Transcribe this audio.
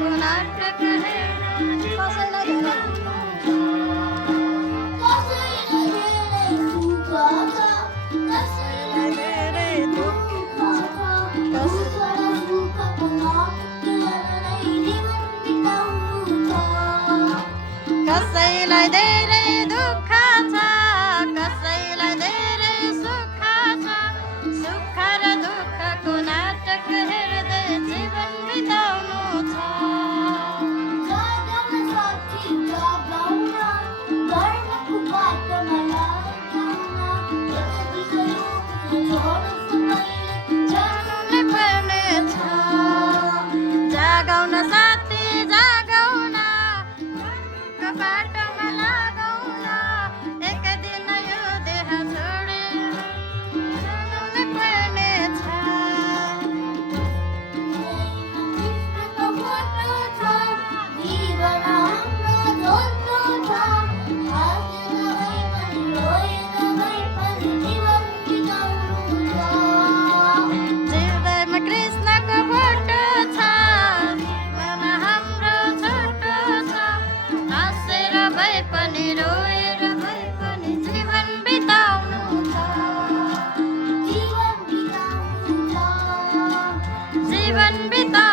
नाटक हेर्दै कसैलाई धेरै दुःख कसैलाई धेरै दुःख छ कसैलाई धेरै सुख छ सुख र दुःखको नाटक हेर्दै जीवन बिताउनु छ जानु पर्ने छ जागाउन साथी जागाउन बाटोमा लगाउन एक दिन यो देह छोडेर जानु पर्ने छ हृदयमा कृष्णको फोटो छ मन हाम्रो छोटो छ हाँसेर भए पनि रोएर भए पनि जीवन बिताउनु छ जीवन बिताउनु